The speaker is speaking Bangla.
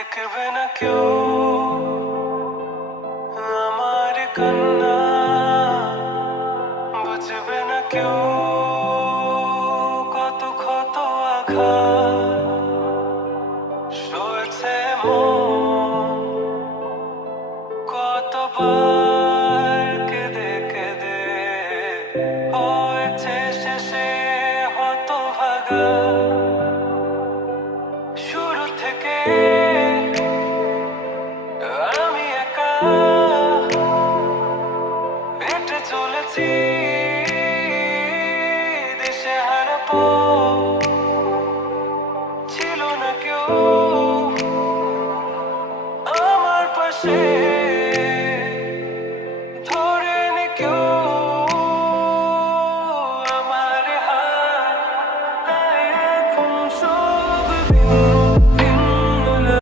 দেখবে না কেউ আমার কান্না, বুঝবে না কেউ কত ক্ষত আঘাত সয়েছে মন, কতবার কেঁদে কেঁদে হয়েছে শেষে হতভাগা। শুরু থেকে আমি একা হেঁটে চলেছি দেশে হারাবো, ছিল না কেউ আমার পাশে।